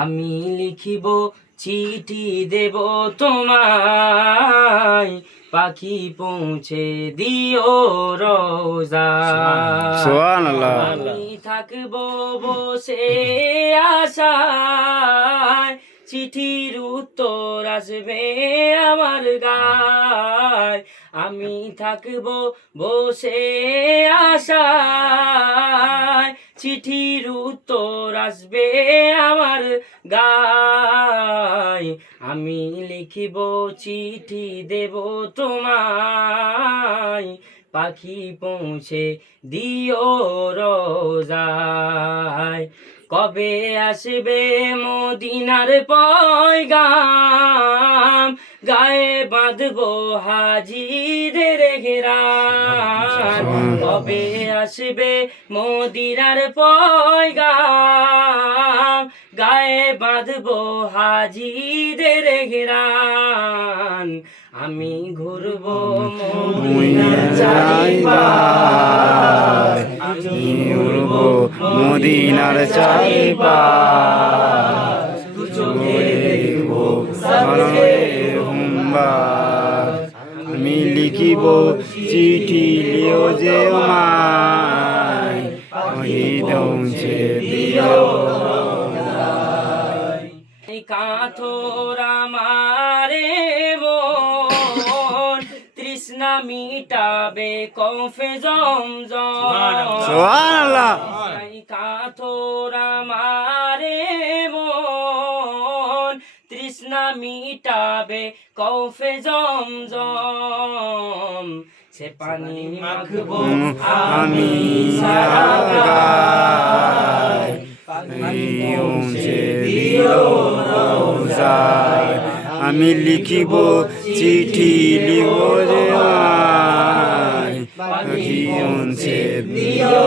আমি লিখিব চিঠি দেব তোমায়, পাখি পৌঁছে দিও রোজায়। সুবহানাল্লাহ। আমি থাকব বসে আশায়, চিঠির উত্তর আসবে আমার গায়। আমি থাকব বসে আশায়, চিঠির উত্তর আসবে আমার গায়। আমি লিখিব চিঠি দেব তোমায়, পাখি পৌঁছে দিও রোজায়। কবে আসবে মদিনার পয়গাম, গায়ে বাঁধবো হাজিদের ঘেরান। কবে আসবে মদিনার পয়গাম, গায়ে বাঁধবো হাজিদের ঘেরান। আমি ঘুরবো মদিনার চারিপাশ, আমি ঘুরবো মদিনার চারিপাশ, দু চোখে দেখবো সালামের হুম্বার। আমি লিখিব চিঠি লিও যে আমায়, পাখি পৌঁছে দিও রোজায়। কাথর আমারে মন, তৃষ্ণা মিটাবে কফে জমজম। সুবহানাল্লাহ। কাথর আমারে মন, তৃষ্ণা মিটাবে কফে জমজম। সে পানি মাখবো আমি সারা গায়, পাখি পৌঁছে দিও রোজায়। আমি লিখিব চিঠি লিব যে আমায়, পাখি পৌঁছে দিও